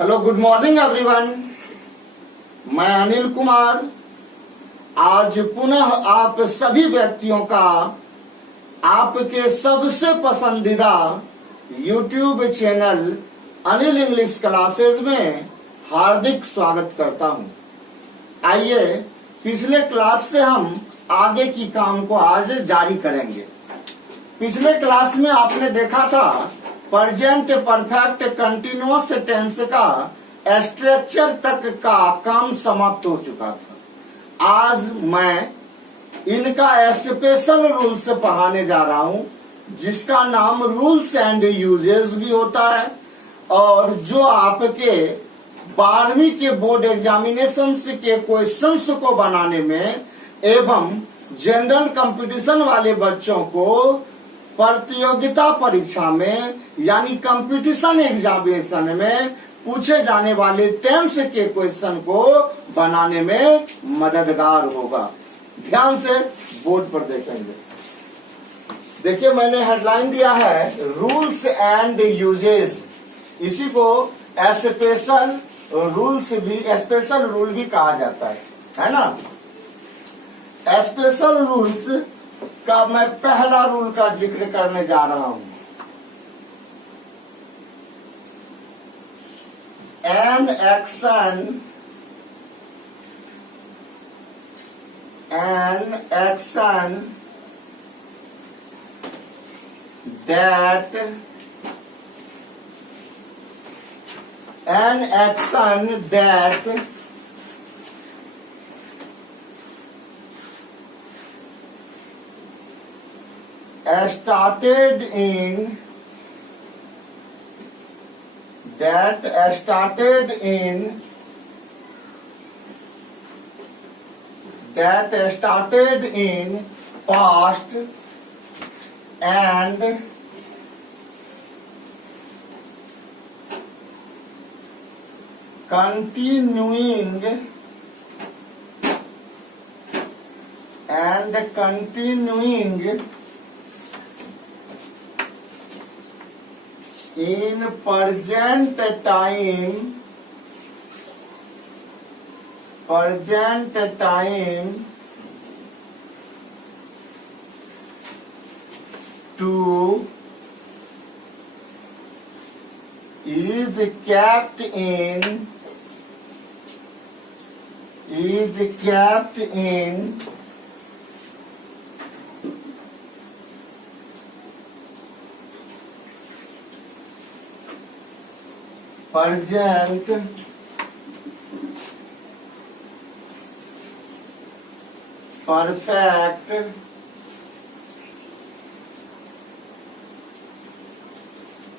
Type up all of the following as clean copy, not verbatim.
Hello, good morning everyone. मैं अनिल कुमार आज पुनः आप सभी व्यक्तियों का आपके सबसे पसंदीदा YouTube channel Anil English classes में हार्दिक स्वागत करता हूं। आइए पिछले क्लास से हम आगे की काम को आज जारी करेंगे। पिछले क्लास में आपने देखा था प्रेजेंट परफेक्ट कंटिन्यूअस टेंस का स्ट्रक्चर तक का काम समाप्त हो चुका था। आज मैं इनका स्पेशल रूल्स पढ़ाने जा रहा हूं, जिसका नाम रूल्स एंड यूजेस भी होता है और जो आपके 12वीं के बोर्ड एग्जामिनेशन के क्वेश्चंस को बनाने में एवं जनरल कंपटीशन वाले बच्चों को प्रतियोगिता परीक्षा में यानी कंपटीशन एग्जामिनेशन में पूछे जाने वाले टेंस के क्वेश्चन को बनाने में मददगार होगा। ध्यान से बोर्ड पर देखेंगे। देखिए, मैंने हेडलाइन दिया है रूल्स एंड यूजेस। इसी को स्पेशल स्पेशल रूल भी कहा जाता है ना। स्पेशल रूल्स का मैं पहला रूल का जिक्र करने जा रहा हूं। An action that started in past and continuing in present time to is kept in present perfect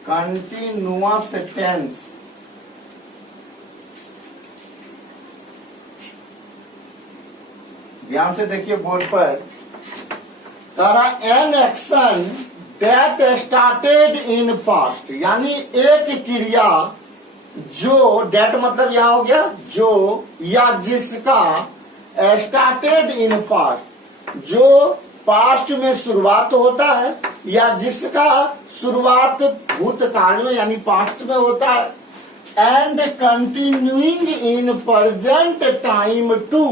continuous tense। ध्यान से देखिए बोर्ड पर। तारा an action that started in past, यानी एक क्रिया जो, डेट मतलब यहां हो गया जो या जिसका, स्टार्टेड इन पास्ट जो पास्ट में शुरुआत होता है या जिसका शुरुआत भूतकाल में यानी पास्ट में होता है, and continuing in present time too,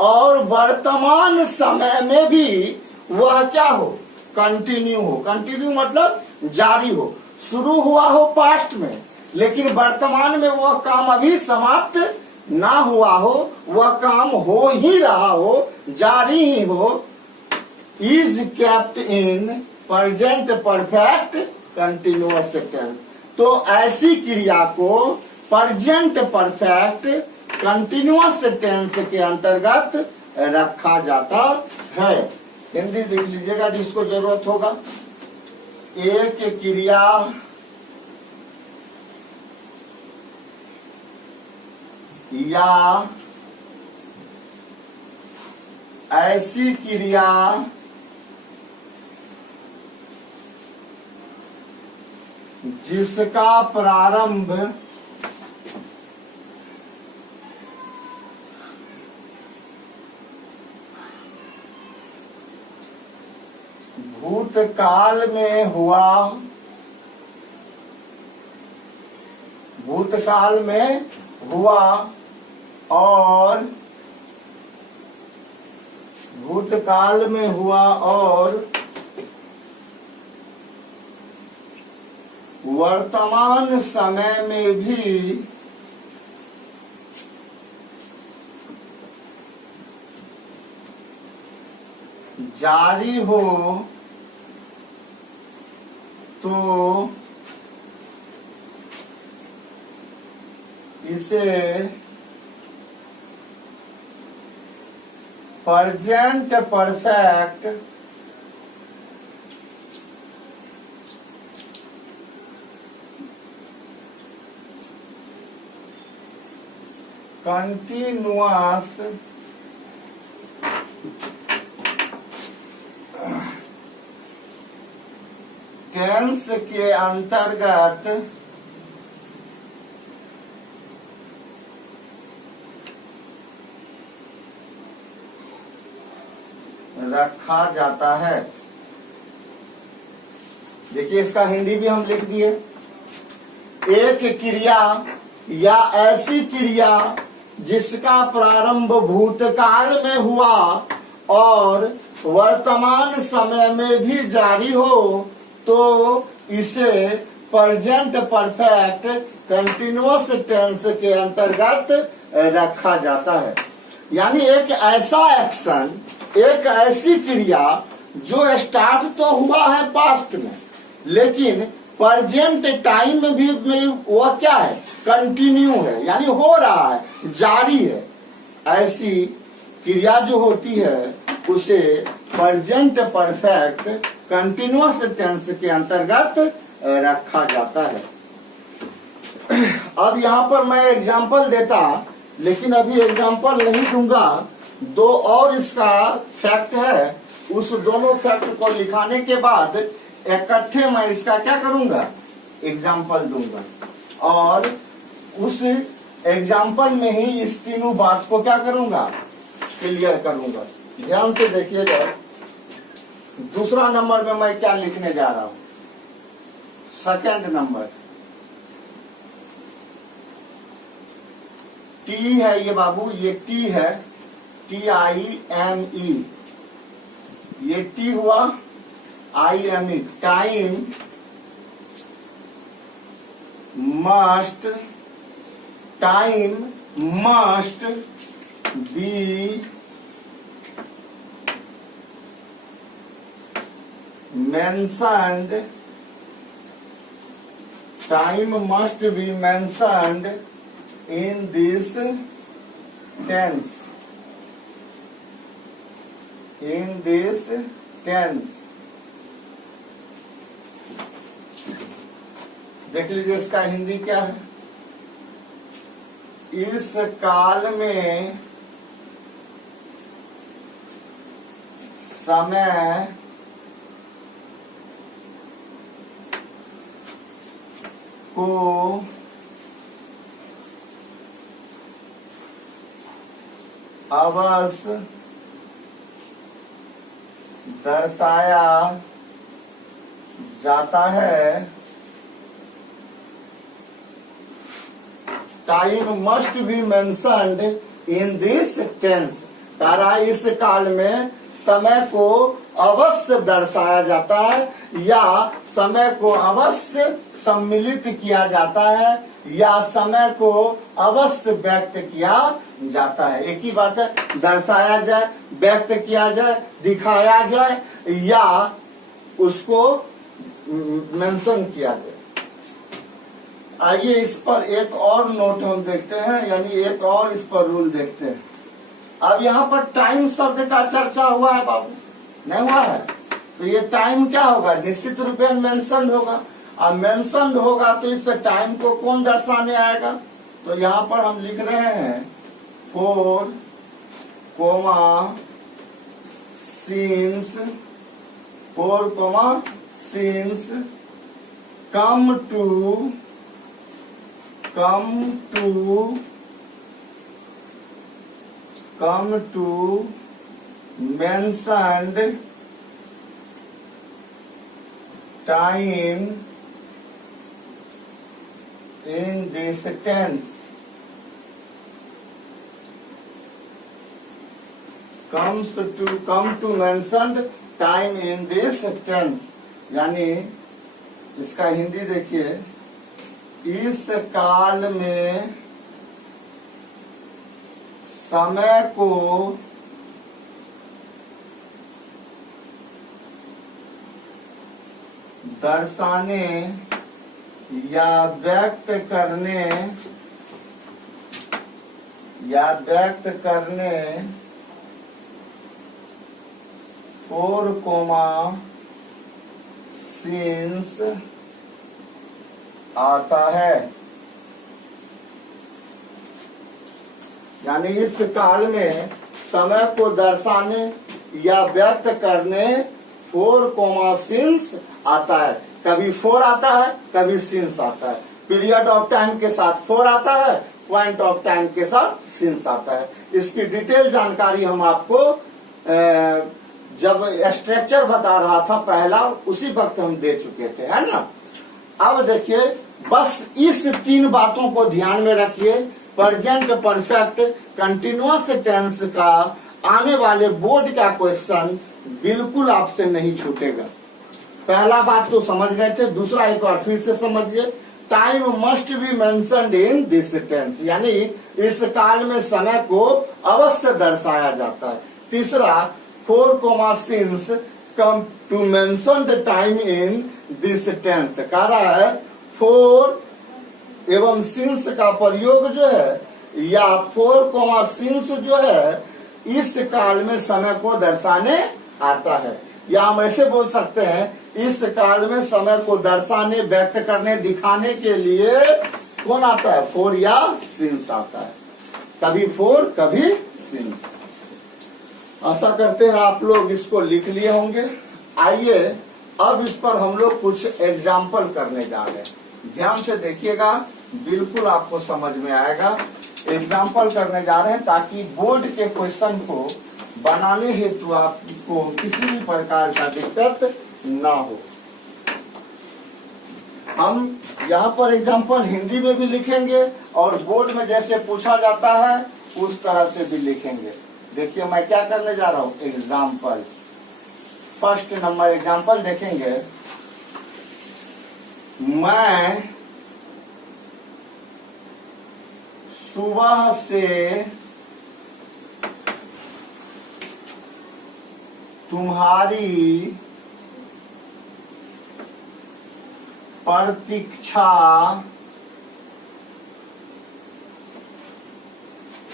और वर्तमान समय में भी वह क्या हो, कंटिन्यू हो। कंटिन्यू मतलब जारी हो, शुरू हुआ हो पास्ट में लेकिन वर्तमान में वह काम अभी समाप्त ना हुआ हो, वह काम हो ही रहा हो, जारी ही हो। Is kept in present perfect continuous tense. तो ऐसी क्रिया को प्रेजेंट परफेक्ट कंटिन्यूअस टेंस के अंतर्गत रखा जाता है। हिंदी देख लीजिएगा जिसको जरूरत होगा। एक क्रिया या ऐसी क्रिया जिसका प्रारंभ भूतकाल में हुआ भूतकाल में हुआ और भूतकाल में हुआ और वर्तमान समय में भी जारी हो तो इसे प्रेजेंट परफेक्ट कंटिन्यूअस टेंस के अंतर्गत रखा जाता है। देखिए इसका हिंदी भी हम लिख दिए। एक क्रिया या ऐसी क्रिया जिसका प्रारंभ भूतकाल में हुआ और वर्तमान समय में भी जारी हो तो इसे प्रेजेंट परफेक्ट कंटिन्यूअस टेंस के अंतर्गत रखा जाता है। यानी एक ऐसा एक्शन, एक ऐसी क्रिया जो स्टार्ट तो हुआ है पास्ट में, लेकिन प्रेजेंट टाइम में भी वह क्या है, कंटिन्यू है, यानी हो रहा है, जारी है। ऐसी क्रिया जो होती है उसे प्रेजेंट परफेक्ट कंटिन्यूअस टेंस के अंतर्गत रखा जाता है। अब यहाँ पर मैं एग्जाम्पल देता, लेकिन अभी एग्जाम्पल नहीं दूंगा। दो और इसका फैक्ट है, उस दोनों फैक्ट को लिखाने के बाद इकट्ठे मैं इसका क्या करूंगा, एग्जाम्पल दूंगा और उस एग्जाम्पल में ही इस तीनों बात को क्या करूंगा, क्लियर करूंगा। ध्यान से देखिएगा। दूसरा नंबर में मैं क्या लिखने जा रहा हूं, सेकंड नंबर टी है ये बाबू, ये टी है, TIME, ये टी हुआ, IME, time must B mentioned, time must be mentioned in this tense, in this tense। देख लीजिए इसका हिंदी क्या है। इस काल में समय को अवश्य दर्शाया जाता है। Time must be mentioned in this tense, तारा इस काल में समय को अवश्य दर्शाया जाता है या समय को अवश्य सम्मिलित किया जाता है या समय को अवश्य व्यक्त किया जाता है। एक ही बात है, दर्शाया जाए, व्यक्त किया जाए, दिखाया जाए या उसको मेंशन किया जाए। आइए इस पर एक और नोट हम देखते हैं, यानी एक और इस पर रूल देखते हैं। अब यहाँ पर टाइम शब्द का चर्चा हुआ है बाबू, नहीं हुआ है? तो ये टाइम क्या होगा, निश्चित रूप में मेंशन होगा। अब मेंशन होगा तो इस टाइम को कौन दर्शाने आएगा? तो यहाँ पर हम लिख रहे हैं 4, since come to mentioned time in this tense come to mentioned time in this tense, यानी इसका हिंदी देखिए, इस काल में समय को दर्शाने या व्यक्त करने 4 कोमा सिंस आता है। यानी इस काल में समय को दर्शाने या व्यक्त करने 4 कोमा सिंस आता है। कभी 4 आता है, कभी सिंस आता है। पीरियड ऑफ टाइम के साथ 4 आता है, पॉइंट ऑफ टाइम के साथ सिंस आता है। इसकी डिटेल जानकारी हम आपको जब स्ट्रक्चर बता रहा था पहला, उसी वक्त हम दे चुके थे, है ना। अब देखिए, बस इस 3 बातों को ध्यान में रखिए। प्रेजेंट परफेक्ट कंटिन्यूअस टेंस का आने वाले बोर्ड का क्वेश्चन बिल्कुल आपसे नहीं छूटेगा। पहला बात तो समझ गए थे, दूसरा एक बार फिर से समझिए। Time must be mentioned in this tense, यानी इस काल में समय को अवश्य दर्शाया जाता है। तीसरा, 4 comma since come to mention the time in this tense, कह रहा है 4 एवं सिंस का प्रयोग जो है, या 4 कोमा सिंस जो है, इस काल में समय को दर्शाने आता है। या हम ऐसे बोल सकते हैं, इस काल में समय को दर्शाने, व्यक्त करने, दिखाने के लिए कौन आता है? 4 या सिंस आता है। कभी 4 कभी सिंस। आशा करते हैं आप लोग इसको लिख लिए होंगे। आइए अब इस पर हम लोग कुछ एग्जाम्पल करने जा रहे हैं। ध्यान से देखिएगा, बिल्कुल आपको समझ में आएगा। एग्जाम्पल करने जा रहे हैं ताकि बोर्ड के क्वेश्चन को बनाने हेतु आपको किसी भी प्रकार का दिक्कत ना हो। हम यहाँ पर एग्जाम्पल हिंदी में भी लिखेंगे और बोर्ड में जैसे पूछा जाता है उस तरह से भी लिखेंगे। देखिए मैं क्या करने जा रहा हूँ, एग्जाम्पल। फर्स्ट नंबर एग्जाम्पल देखेंगे। मैं सुबह से तुम्हारी प्रतीक्षा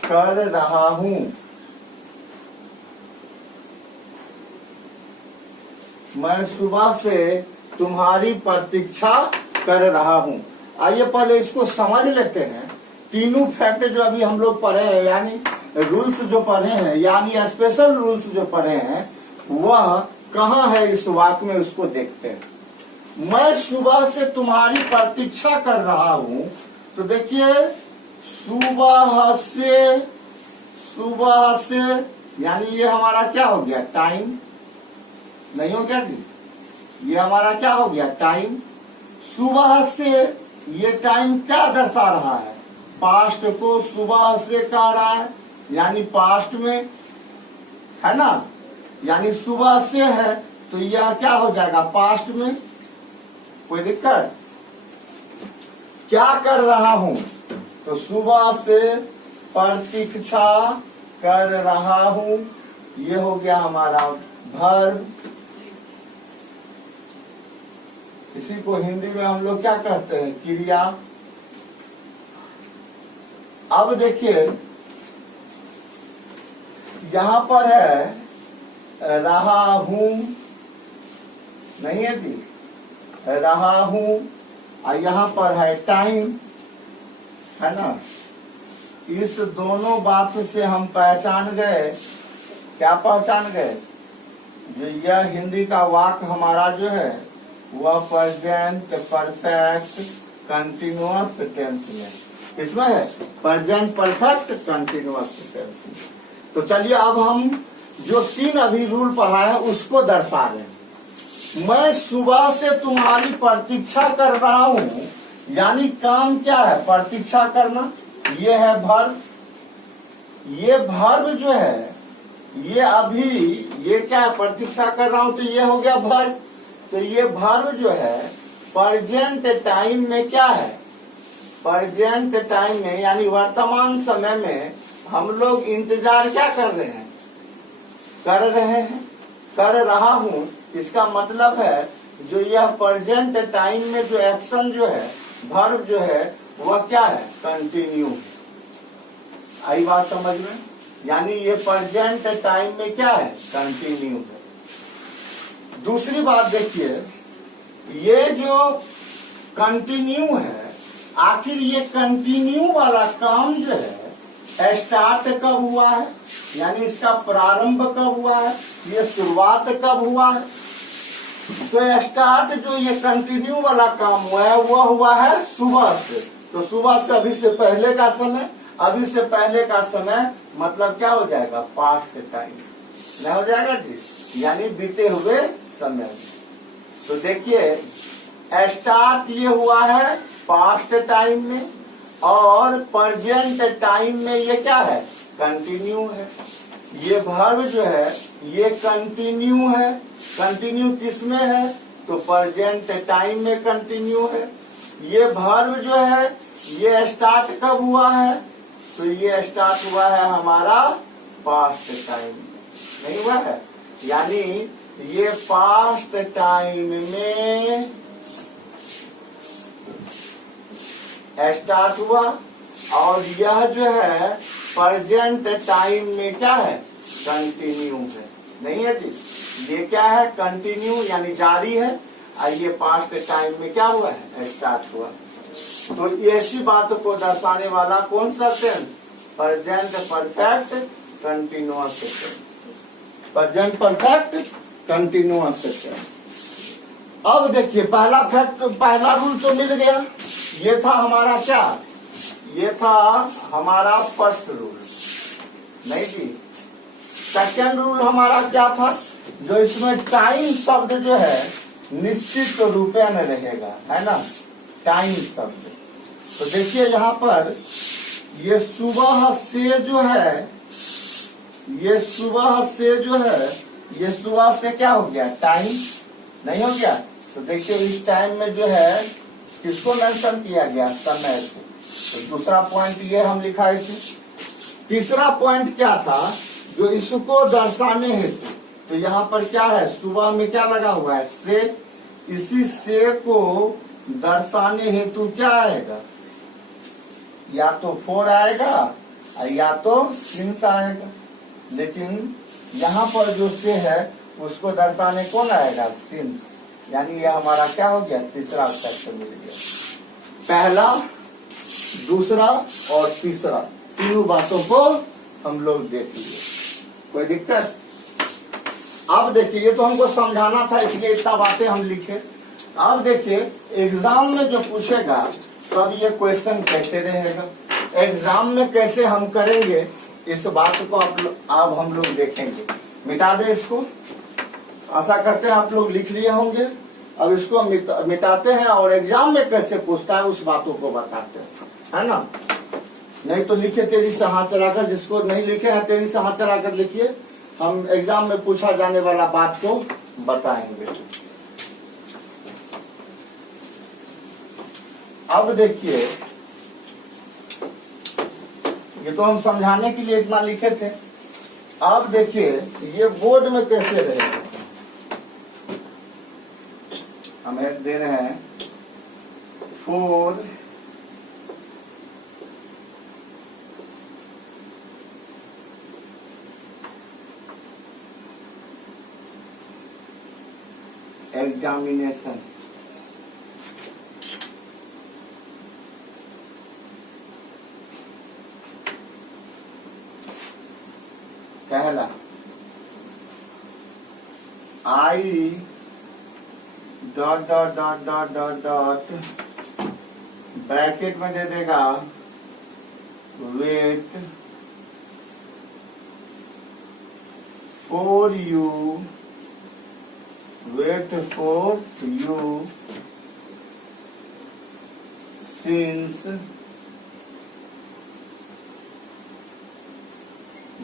कर रहा हूं। मैं सुबह से तुम्हारी प्रतीक्षा कर रहा हूं। आइए पहले इसको समझ लेते हैं। तीनों फैक्ट जो अभी हम लोग पढ़े हैं, यानी रूल्स जो पढ़े हैं, यानी स्पेशल रूल्स जो पढ़े हैं, वह कहाँ है इस वाक्य में, उसको देखते हैं। मैं सुबह से तुम्हारी प्रतीक्षा कर रहा हूं। तो देखिए, सुबह से यानी ये हमारा क्या हो गया, टाइम। नहीं हो गया जी, ये हमारा क्या हो गया, टाइम। सुबह से ये टाइम क्या दर्शा रहा है, पास्ट को सुबह से कह रहा है, यानी पास्ट में है ना। यानी सुबह से है तो यह क्या हो जाएगा, पास्ट में। कोई दिक्कत? क्या कर रहा हूं, तो सुबह से प्रतीक्षा कर रहा हूं, ये हो गया हमारा वर्ब। इसी को हिंदी में हम लोग क्या कहते हैं, क्रिया। अब देखिए यहां पर है रहा हूं, नहीं है जी, रहा हूं, और यहां पर है टाइम, है ना। इस दोनों बात से हम पहचान गए, क्या पहचान गए, जो यह हिंदी का वाक्य हमारा जो है वह प्रेजेंट परफेक्ट कंटिन्यूअस टेंस में, इसमें है प्रेजेंट परफेक्ट कंटिन्यूअस टेंस। तो चलिए अब हम जो 3 अभी रूल पढ़ा है उसको दर्शा रहे हैं। मैं सुबह से तुम्हारी प्रतीक्षा कर रहा हूं, यानी काम क्या है, प्रतीक्षा करना। ये है वर्ब। ये वर्ब जो है ये अभी ये क्या है, प्रतीक्षा कर रहा हूं तो ये हो गया वर्ब। तो ये वर्ब जो है प्रेजेंट टाइम में क्या है, प्रेजेंट टाइम में यानी वर्तमान समय में हम लोग इंतजार क्या कर रहे हैं, कर रहा हूं। इसका मतलब है जो यह प्रेजेंट टाइम में जो एक्शन जो है, वर्ब जो है वह क्या है, कंटिन्यू। आई बात समझ में, यानी ये प्रेजेंट टाइम में क्या है, कंटिन्यू है। दूसरी बात देखिए, ये जो कंटिन्यू है, आखिर ये कंटिन्यू वाला काम जो है स्टार्ट कब हुआ है, यानी इसका प्रारंभ कब हुआ है, ये शुरुआत कब हुआ है। तो स्टार्ट जो ये कंटिन्यू वाला काम हुआ है वो हुआ है सुबह से। तो सुबह से अभी से पहले का समय, अभी से पहले का समय मतलब क्या हो जाएगा, पास्ट टाइम नहीं हो जाएगा जी, यानी बीते हुए समय। तो देखिए स्टार्ट ये हुआ है पास्ट टाइम में और प्रेजेंट टाइम में ये क्या है, कंटिन्यू है। ये वर्ब जो है ये कंटिन्यू है। कंटिन्यू किस में है, तो प्रेजेंट टाइम में कंटिन्यू है। ये वर्ब जो है ये स्टार्ट कब हुआ है, तो ये स्टार्ट हुआ है हमारा पास्ट टाइम में, नहीं हुआ है, यानी ये पास्ट टाइम में स्टार्ट हुआ और यह जो है प्रेजेंट टाइम में क्या है, कंटिन्यू है, नहीं है जी। ये क्या है, कंटिन्यू यानी जारी है और ये पास्ट टाइम में क्या हुआ है, स्टार्ट हुआ। तो ऐसी बात को दर्शाने वाला कौन सा tense, present perfect continuous tense, present perfect continuous tense. अब देखिए पहला फैक्ट, पहला रूल तो मिल गया। ये था हमारा क्या, ये था हमारा फर्स्ट रूल, नहीं जी। सेकेंड रूल हमारा क्या था, जो इसमें टाइम शब्द जो है निश्चित रूपेण रहेगा, है ना, टाइम शब्द। तो देखिए यहाँ पर ये सुबह से जो है, ये सुबह से जो है, ये सुबह से क्या हो गया, टाइम नहीं हो गया। तो देखिए इस टाइम में जो है किसको मेंशन किया गया, समय को। तो दूसरा पॉइंट ये हम लिखाए थे। तीसरा पॉइंट क्या था, जो इसको दर्शाने हेतु, तो यहाँ पर क्या है, सुबह में क्या लगा हुआ है, से। इसी से को दर्शाने हेतु क्या आएगा, या तो फोर आएगा या तो सिंस आएगा। लेकिन यहाँ पर जो से है उसको दर्शाने कौन आएगा, सिंस। यानी ये हमारा क्या हो गया, तीसरा फैक्टर मिल गया। पहला, दूसरा और तीसरा तीनों बातों को हम लोग देख लिए, कोई दिक्कत। अब देखिए ये तो हमको समझाना था इसलिए इतना बातें हम लिखे। अब देखिए एग्जाम में जो पूछेगा तब ये क्वेश्चन कैसे रहेगा, एग्जाम में कैसे हम करेंगे, इस बात को अब हम लोग देखेंगे। मिटा दे इसको, आशा करते हैं आप लोग लिख लिए होंगे। अब इसको मिटाते हैं और एग्जाम में कैसे पूछता है उस बातों को बताते हैं, है ना। नहीं तो लिखे तेजी से हाथ चलाकर, जिसको नहीं लिखे हैं तेजी से हाथ चलाकर लिखिए, हम एग्जाम में पूछा जाने वाला बात को बताएंगे। अब देखिए ये तो हम समझाने के लिए इतना लिखे थे। अब देखिए ये बोर्ड में कैसे रहेगा, हम एक दे रहे हैं 4 एग्जामिनेशन। पहला I dot dot dot dot dot dot bracket में दे देगा wait for you, wait for you since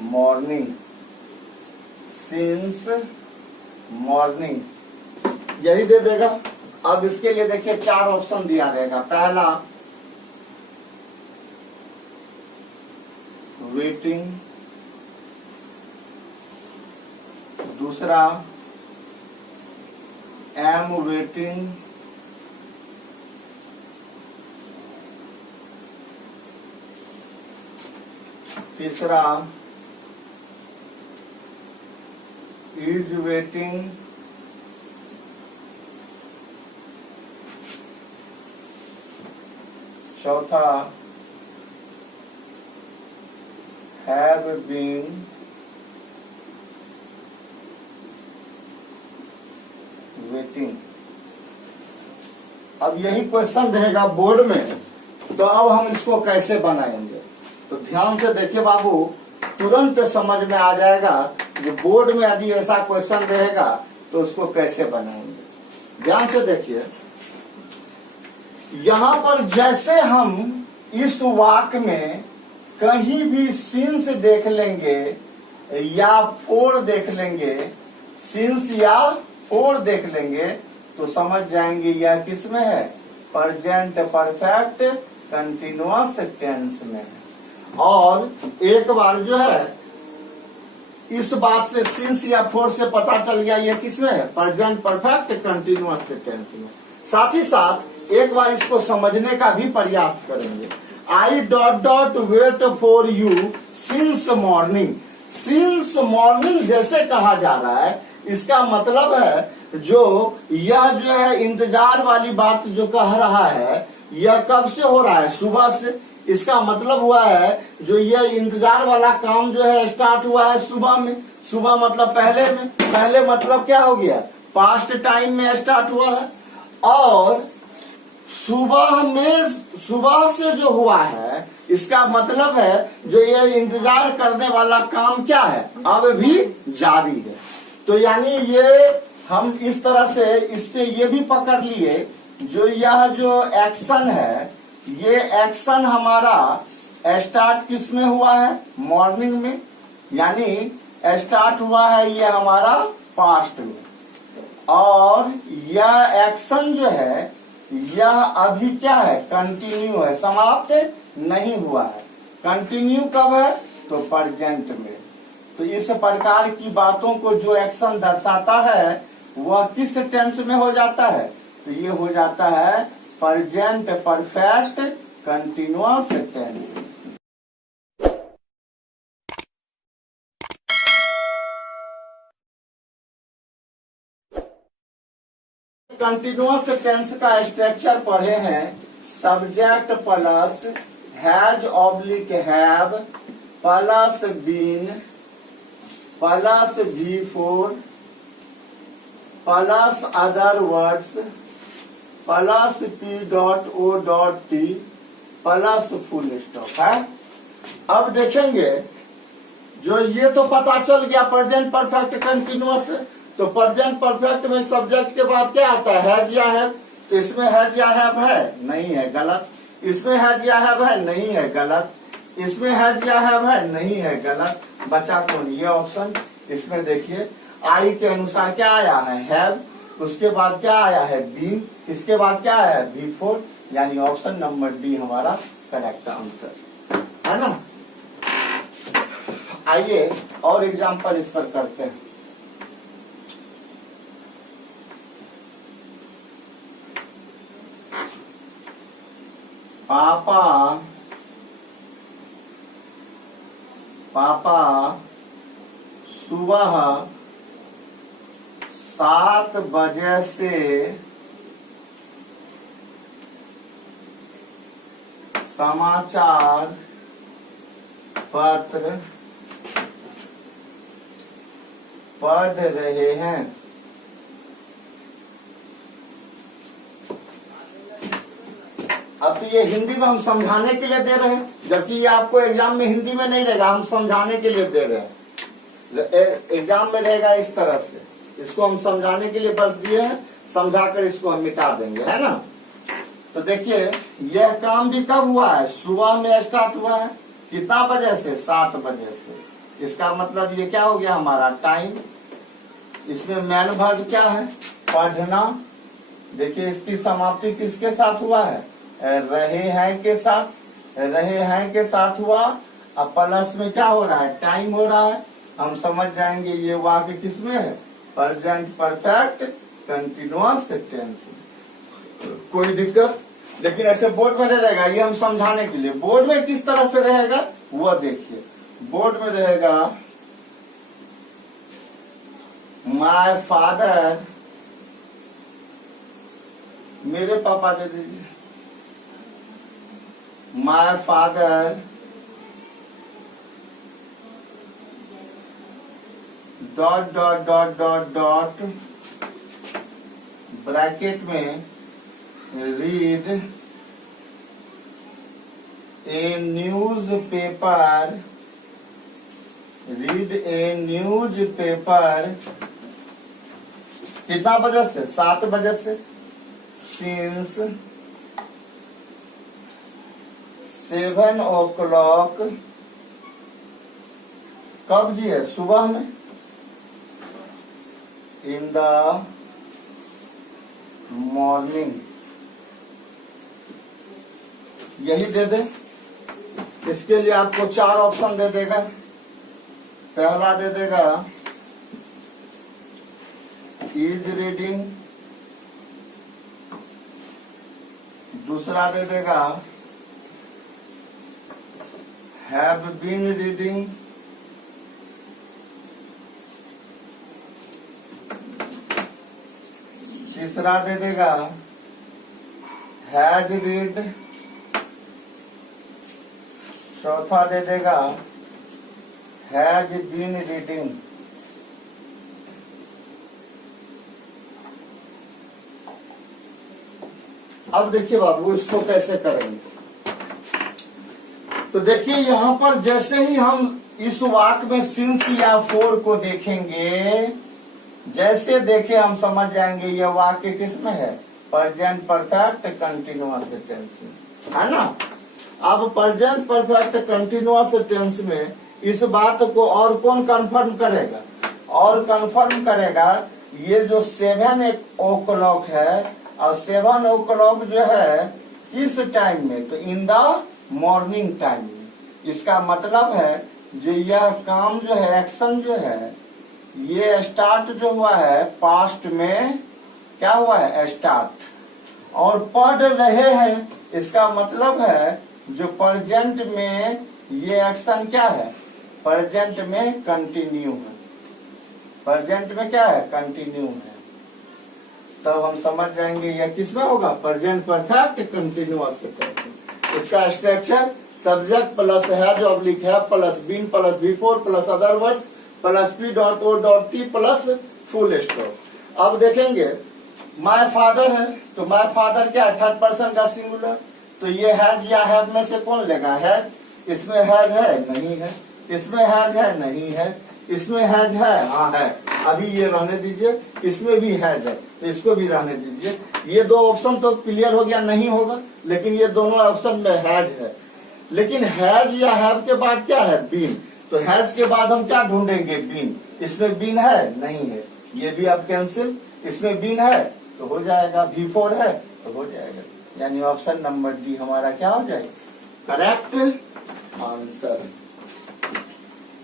morning, since morning, यही दे देगा। अब इसके लिए देखिए 4 ऑप्शन दिया रहेगा। पहला वेटिंग, दूसरा एम वेटिंग, तीसरा इज वेटिंग, चौथा हैव बीन वेटिंग। अब यही क्वेश्चन रहेगा बोर्ड में, तो अब हम इसको कैसे बनाएंगे? तो ध्यान से देखिए बाबू, तुरंत समझ में आ जाएगा कि बोर्ड में यदि ऐसा क्वेश्चन रहेगा तो उसको कैसे बनाएंगे। ध्यान से देखिए, यहां पर जैसे हम इस वाक्य में कहीं भी सिंस देख लेंगे या फोर देख लेंगे, सिंस या फोर देख लेंगे तो समझ जाएंगे यह किस में है, प्रेजेंट परफेक्ट कंटिन्यूअस टेंस में है। और एक बार जो है इस बात से सिंस या फोर से पता चल गया यह किस में है, प्रेजेंट परफेक्ट कंटिन्यूअस टेंस में। साथ ही साथ एक बार इसको समझने का भी प्रयास करेंगे। I dot dot wait for you since morning. Since morning जैसे कहा जा रहा है, इसका मतलब है जो यह जो है इंतजार वाली बात जो कह रहा है, यह कब से हो रहा है, सुबह से। इसका मतलब हुआ है जो यह इंतजार वाला काम जो है स्टार्ट हुआ है सुबह में। सुबह मतलब पहले में, पहले मतलब क्या हो गया, पास्ट टाइम में स्टार्ट हुआ है। और सुबह में, सुबह से जो हुआ है, इसका मतलब है जो ये इंतजार करने वाला काम क्या है, अब भी जारी है। तो यानी ये हम इस तरह से इससे ये भी पकड़ लिए जो यह जो एक्शन है, ये एक्शन हमारा स्टार्ट किस में हुआ है, मॉर्निंग में, यानी स्टार्ट हुआ है ये हमारा पास्ट में। और यह एक्शन जो है यह अभी क्या है, कंटिन्यू है, समाप्त नहीं हुआ है। कंटिन्यू कब है, तो प्रेजेंट में। तो इस प्रकार की बातों को जो एक्शन दर्शाता है वह किस टेंस में हो जाता है, तो ये हो जाता है present perfect continuous tense. Continuous tense का स्ट्रक्चर पढ़े हैं, subject plus has oblique have plus been plus V4 plus other words plus P.O.T plus full stop है। अब देखेंगे जो ये तो पता चल गया प्रेजेंट परफेक्ट कंटिन्यूअस, तो प्रेजेंट परफेक्ट में सब्जेक्ट के बाद क्या आता है, हैज या हैव। तो इसमें हैज या हैव है, नहीं है, गलत। इसमें हैज या हैव है, नहीं है, गलत। इसमें हैज या हैव है, नहीं है, गलत। बचा कौन, ये ऑप्शन। इसमें देखिए आई के अनुसार क्या आया है, हैव, उसके बाद क्या आया है, बीन, इसके बाद क्या आया है, V4, यानी ऑप्शन नंबर डी हमारा करेक्ट आंसर है ना। आइए और एग्जाम्पल इस पर करते हैं। पापा सुबह 7 बजे से समाचार पत्र पढ़ रहे हैं। अब तो ये हिंदी में हम समझाने के लिए दे रहे हैं, जबकि ये आपको एग्जाम में हिंदी में नहीं रहेगा, हम समझाने के लिए दे रहे हैं। एग्जाम में रहेगा इस तरह से, इसको हम समझाने के लिए बस दिए हैं, समझाकर इसको हम मिटा देंगे, है ना। तो देखिए यह काम भी कब हुआ है, सुबह में स्टार्ट हुआ है। कितना बजे से, 7 बजे से। इसका मतलब ये क्या हो गया हमारा टाइम। इसमें मैन वर्ब क्या है, पढ़ना। देखिए इसकी समाप्ति किसके साथ हुआ है, रहे हैं के साथ, रहे हैं के साथ हुआ। अब प्लस में क्या हो रहा है, टाइम हो रहा है। हम समझ जाएंगे ये वाक्य किसमें है, प्रेजेंट परफेक्ट कंटिन्यूअस टेंस। कोई दिक्कत, लेकिन ऐसे बोर्ड में रहेगा, ये हम समझाने के लिए। बोर्ड में किस तरह से रहेगा वो देखिए। बोर्ड में रहेगा माय फादर, मेरे पापा दे दीजिए, my father dot dot dot dot dot bracket में read a newspaper, read a newspaper. कितना बजे से, 7 बजे से। सिंस 7 o'clock, कब जी है, सुबह में। इन द मॉर्निंग, यही दे दे। इसके लिए आपको 4 ऑप्शन दे देगा। पहला दे देगा इज रीडिंग, दूसरा दे देगा हैव बीन रीडिंग, तीसरा दे देगा हैज रीड, चौथा दे देगा हैज बीन रीडिंग। अब देखिए बाबू इसको कैसे करेंगे। तो देखिए यहां पर जैसे ही हम इस वाक्य में सिंस या फोर को देखेंगे, जैसे देखे हम समझ जाएंगे यह वाक्य किसमें है, प्रेजेंट परफेक्ट कंटिन्यूअस टेंस में, है ना। अब प्रेजेंट परफेक्ट कंटिन्यूअस टेंस में इस बात को और कौन कंफर्म करेगा, और कंफर्म करेगा ये जो 7 o'clock है, और 7 o'clock जो है किस टाइम में, तो इन द मॉर्निंग टाइम में। इसका मतलब है जो यह काम जो है, एक्शन जो है, ये स्टार्ट जो हुआ है पास्ट में, क्या हुआ है, स्टार्ट, और पढ़ रहे हैं। इसका मतलब है जो प्रेजेंट में ये एक्शन क्या है, प्रेजेंट में कंटिन्यू है, प्रेजेंट में क्या है, कंटिन्यू है। तब हम समझ जाएंगे यह किसमें होगा, प्रेजेंट परफेक्ट कंटिन्यूअस टेंस। इसका structure subject plus has oblique है plus been plus before plus other words plus P dot O dot T plus full stop. अब देखेंगे माय फादर है, तो माय फादर क्या है, 3rd पर्सन का singular. तो ये हैज या हैव में से कौन लेगा, हैज। इसमें हैज है, नहीं है। इसमें हैज है, नहीं है। इसमें हैज है, हाँ है। अभी ये रहने दीजिए, इसमें भी हैज है तो इसको भी रहने दीजिए। ये 2 ऑप्शन तो क्लियर हो गया, नहीं होगा, लेकिन ये दोनों ऑप्शन में हैज है। लेकिन हैज या हैव के बाद क्या है, बीन। तो हैज के बाद हम क्या ढूंढेंगे, बीन। इसमें बीन है, नहीं है, ये भी अब कैंसिल। इसमें बीन है तो हो जाएगा, बिफोर है तो हो जाएगा, यानी ऑप्शन नंबर डी हमारा क्या हो जाएगा, करेक्ट आंसर।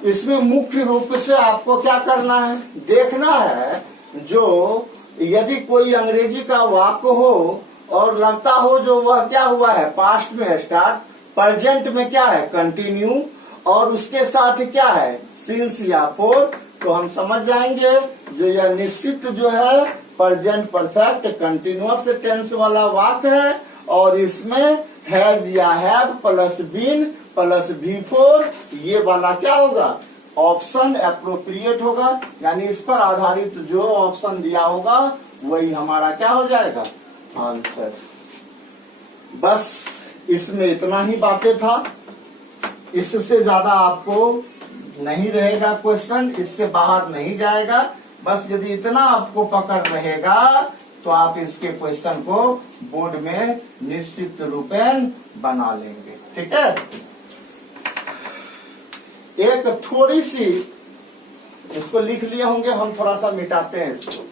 इसमें मुख्य रूप से आपको क्या करना है, देखना है जो यदि कोई अंग्रेजी का वाक्य हो और लगता हो जो वह क्या हुआ है, पास्ट में स्टार्ट, प्रेजेंट में क्या है, कंटिन्यू, और उसके साथ क्या है, सिंस या फोर, तो हम समझ जाएंगे जो यह निश्चित जो है प्रेजेंट परफेक्ट कंटिन्यूअस टेंस वाला वाक्य है। और इसमें हैज या have plus been plus before, ये वाला क्या होगा, ऑप्शन एप्रोप्रिएट होगा, यानी इस पर आधारित जो ऑप्शन दिया होगा वही हमारा क्या हो जाएगा, आंसर। बस इसमें इतना ही बातें था, इससे ज्यादा आपको नहीं रहेगा क्वेश्चन, इससे बाहर नहीं जाएगा। बस यदि इतना आपको पकड़ रहेगा तो आप इसके क्वेश्चन को बोर्ड में निश्चित रूपेण बना लेंगे। ठीक है, एक थोड़ी सी इसको लिख लिए होंगे, हम थोड़ा सा मिटाते हैं इसको।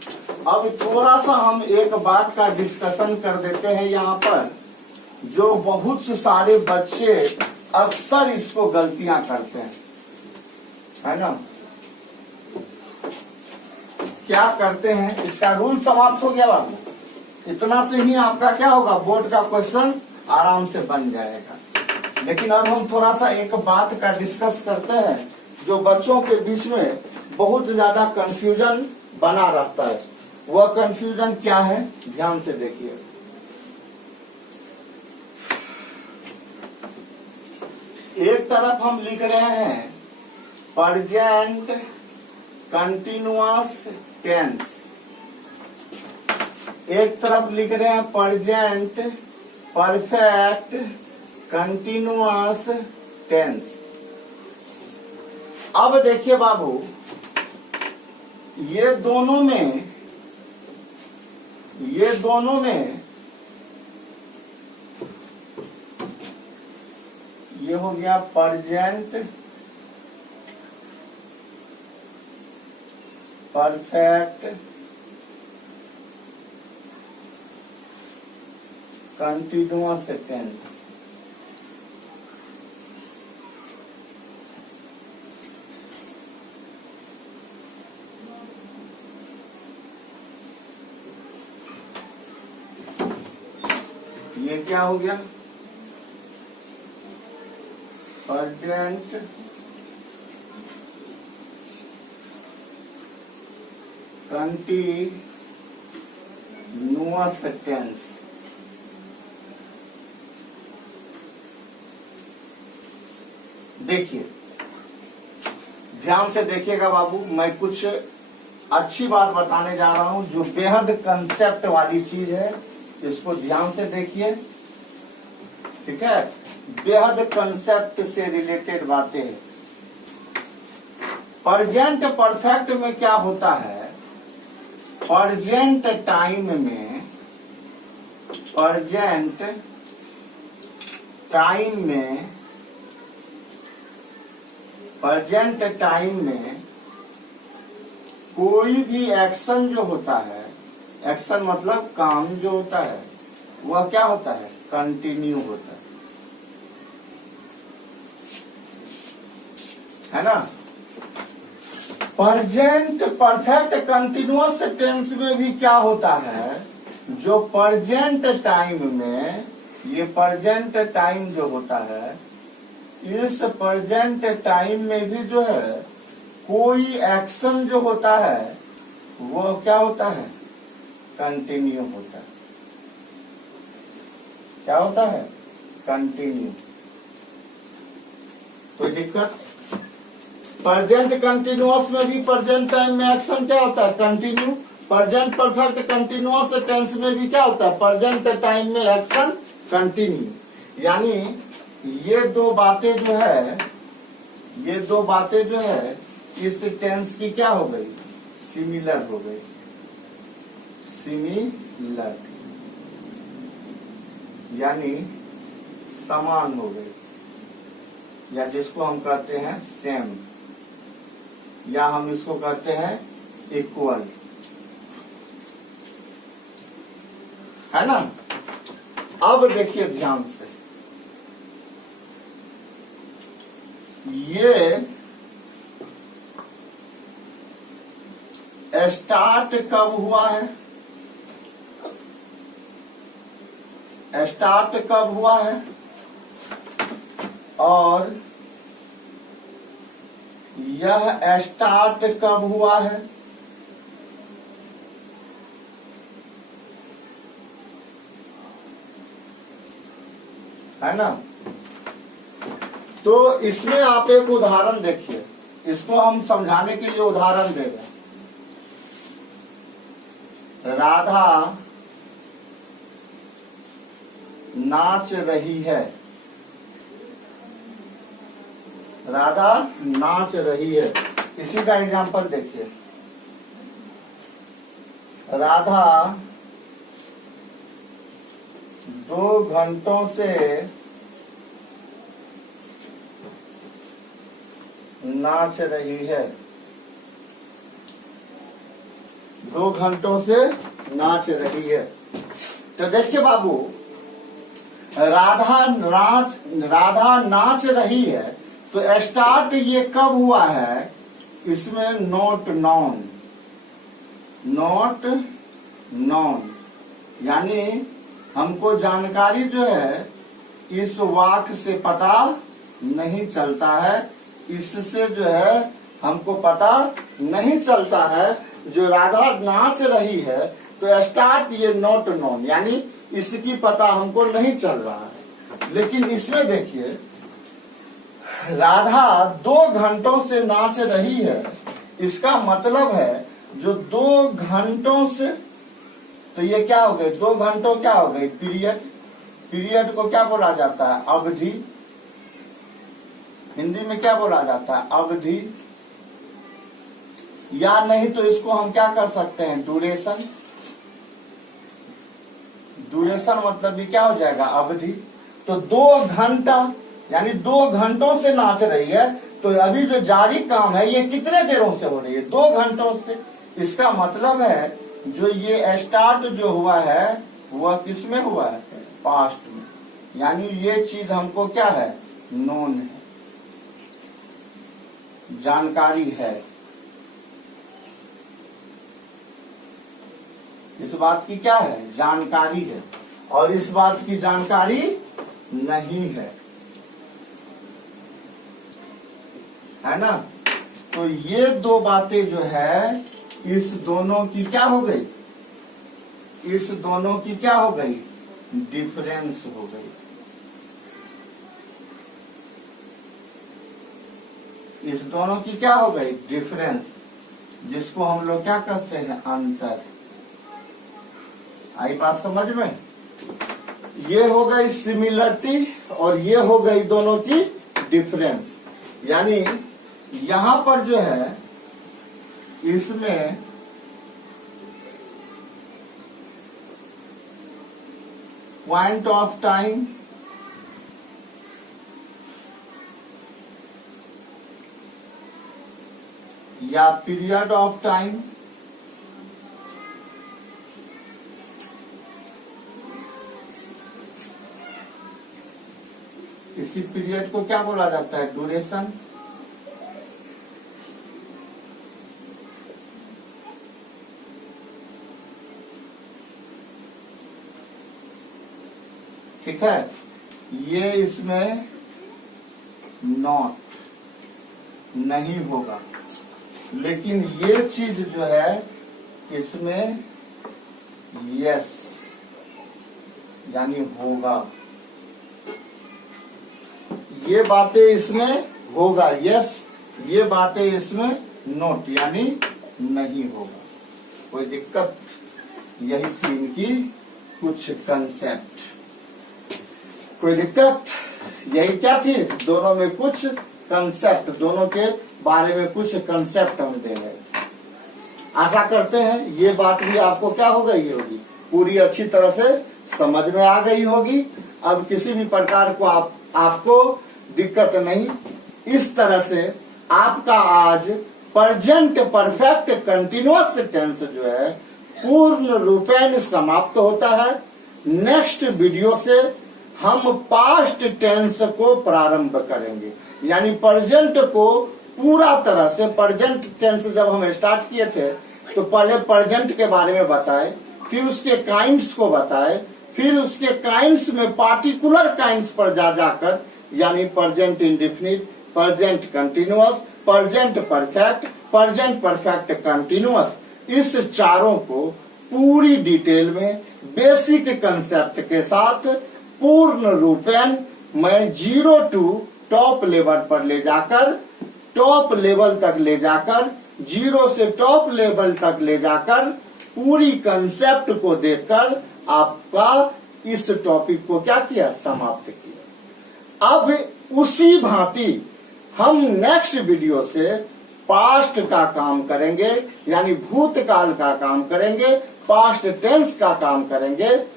अब थोड़ा सा हम एक बात का डिस्कशन कर देते हैं यहाँ पर, जो बहुत से सारे बच्चे अक्सर इसको गलतियां करते हैं, है ना। क्या करते हैं, इसका रूल समाप्त हो गया बाबू। इतना से ही आपका क्या होगा, बोर्ड का क्वेश्चन आराम से बन जाएगा। लेकिन अब हम थोड़ा सा एक बात का डिस्कस करते हैं, जो बच्चों के बीच में बहुत ज्यादा कंफ्यूजन बना रहता है। वह कंफ्यूजन क्या है, ध्यान से देखिए। एक तरफ हम लिख रहे हैं प्रेजेंट कंटिन्यूअस टेंस, एक तरफ लिख रहे हैं प्रेजेंट परफेक्ट कंटिन्यूअस टेंस। अब देखिए बाबू, ये दोनों में ये हो गया प्रेजेंट परफेक्ट कंटिन्यूअस टेंस। ये क्या हो गया, प्रेजेंट कंटिन्यूअस टेंस। देखिए, ध्यान से देखिएगा बाबू, मैं कुछ अच्छी बात बताने जा रहा हूं जो बेहद कंसेप्ट वाली चीज है। इसको ध्यान से देखिए, ठीक है, बेहद कंसेप्ट से रिलेटेड बातें हैं। प्रेजेंट परफेक्ट में क्या होता है, प्रेजेंट टाइम में कोई भी एक्शन जो होता है, एक्शन मतलब काम जो होता है, वह क्या होता है, कंटिन्यू होता है ना। प्रेजेंट परफेक्ट कंटिन्यूअस टेंस में भी क्या होता है, जो प्रेजेंट टाइम में, ये प्रेजेंट टाइम जो होता है, इस प्रेजेंट टाइम में भी जो है कोई एक्शन जो होता है वो क्या होता है, कंटिन्यू होता है। क्या होता है, कंटिन्यू। कोई दिक्कत, प्रेजेंट कंटिन्यूअस में भी प्रेजेंट टाइम में एक्शन क्या होता है, continue. Present perfect continuous tense में भी क्या होता है, प्रेजेंट टाइम में एक्शन कंटिन्यू। यानी ये दो बातें जो है इस टेंस की क्या हो गई, सिमिलर हो गई, सिमिलर यानी समान हो गई, या जिसको हम कहते हैं सेम, या हम इसको कहते हैं इक्वल, है ना। अब देखिए ध्यान से, ये स्टार्ट कब हुआ है, स्टार्ट कब हुआ है, और यह स्टार्ट कब हुआ है, है ना। तो इसमें आप एक उदाहरण देखिए, इसको हम समझाने के लिए उदाहरण दे रहे हैं। राधा नाच रही है, राधा नाच रही है। इसी का एग्जांपल देखिए, राधा 2 घंटों से नाच रही है। 2 घंटों से नाच रही है। तो देखिए बाबू, राधा नाच रही है, तो स्टार्ट ये कब हुआ है? इसमें नोट नॉन, यानी हमको जानकारी जो है इस वाक्य से पता नहीं चलता है, इससे जो है हमको पता नहीं चलता है। जो राधा नाच रही है तो स्टार्ट ये नॉट नॉन, यानी इसकी पता हमको नहीं चल रहा है। लेकिन इसमें देखिए, राधा 2 घंटों से नाच रही है, इसका मतलब है जो 2 घंटों से, तो ये क्या हो गए? 2 घंटों क्या हो गई? पीरियड को क्या बोला जाता है? अवधि। हिंदी में क्या बोला जाता है? अवधि। या नहीं तो इसको हम क्या कर सकते हैं? ड्यूरेशन मतलब भी क्या हो जाएगा? अवधि। तो 2 घंटा यानी 2 घंटों से नाच रही है, तो अभी जो जारी काम है ये कितने देरों से हो रही है? 2 घंटों से। इसका मतलब है जो ये स्टार्ट जो हुआ है वह किस में हुआ है? पास्ट में। यानी ये चीज हमको क्या है? नोन है, जानकारी है। इस बात की क्या है? जानकारी है। और इस बात की जानकारी नहीं है ना? तो ये 2 बातें जो है इस दोनों की क्या हो गई? इस दोनों की क्या हो गई? डिफरेंस हो गई। इस दोनों की क्या हो गई? डिफरेंस, जिसको हम लोग क्या कहते हैं? अंतर। आई बात समझ में? ये हो गई सिमिलरिटी और ये हो गई दोनों की डिफरेंस। यानी यहां पर जो है इसमें पॉइंट ऑफ टाइम या पीरियड ऑफ टाइम, इसी पीरियड को क्या बोला जाता है? ड्यूरेशन। ठीक है, ये इसमें नॉट नहीं होगा, लेकिन ये चीज जो है इसमें यस यानी होगा। ये बातें इसमें होगा यस, ये बातें इसमें नोट यानी नहीं होगा। कोई दिक्कत? यही थी इनकी कुछ कंसेप्ट। कोई दिक्कत? यही क्या थी? दोनों में कुछ कंसेप्ट, दोनों के बारे में कुछ कंसेप्ट हम दे रहे। आशा करते हैं ये बात भी आपको क्या हो गई होगी? पूरी अच्छी तरह से समझ में आ गई होगी। अब किसी भी प्रकार को आपको दिक्कत नहीं। इस तरह से आपका आज प्रेजेंट परफेक्ट कंटिन्यूअस टेंस जो है पूर्ण रूपेण समाप्त होता है। नेक्स्ट वीडियो से हम पास्ट टेंस को प्रारंभ करेंगे, यानी प्रेजेंट को पूरा तरह से। प्रेजेंट टेंस जब हम स्टार्ट किए थे तो पहले प्रेजेंट के बारे में बताए, फिर उसके काइंड्स को बताए, फिर उसके काइंड्स में पार्टिकुलर काइंड्स पर जाकर, यानी present indefinite, present continuous, present perfect, present perfect continuous, इस चारों को पूरी डिटेल में बेसिक कंसेप्ट के साथ पूर्ण रूपेण मैं 0 to टॉप लेवल पर ले जाकर, टॉप लेवल तक ले जाकर, 0 से टॉप लेवल तक ले जाकर पूरी कंसेप्ट को देखकर आपका इस टॉपिक को क्या किया? समाप्त किया। अब उसी भांति हम नेक्स्ट वीडियो से पास्ट का काम करेंगे, यानी भूतकाल का काम करेंगे, पास्ट टेंस का काम करेंगे।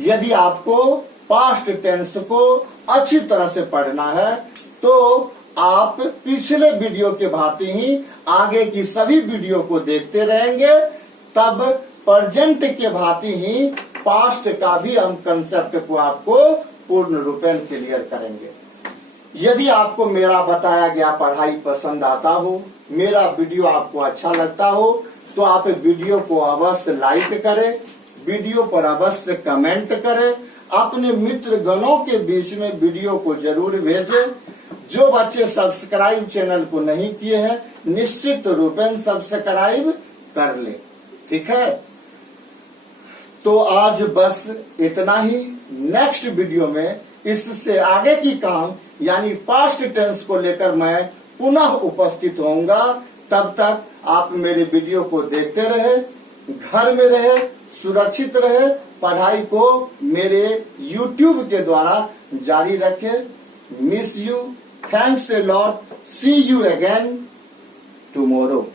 यदि आपको पास्ट टेंस को अच्छी तरह से पढ़ना है तो आप पिछले वीडियो के भांति ही आगे की सभी वीडियो को देखते रहेंगे, तब प्रेजेंट के भांति ही पास्ट का भी हम कंसेप्ट को आपको पूर्ण रूपेण क्लियर करेंगे। यदि आपको मेरा बताया गया पढ़ाई पसंद आता हो, मेरा वीडियो आपको अच्छा लगता हो, तो आप वीडियो को अवश्य लाइक करें, वीडियो पर अवश्य कमेंट करें, अपने मित्र गणों के बीच में वीडियो को जरूर भेजें। जो बच्चे सब्सक्राइब चैनल को नहीं किए हैं, निश्चित रूपेण सब्सक्राइब कर ले, ठीक है। तो आज बस इतना ही। नेक्स्ट वीडियो में इससे आगे की काम यानी पास्ट टेंस को लेकर मैं पुनः उपस्थित होऊंगा। तब तक आप मेरे वीडियो को देखते रहे, घर में रहे, सुरक्षित रहे, पढ़ाई को मेरे YouTube के द्वारा जारी रखें। Miss you, thanks a lot, see you again tomorrow.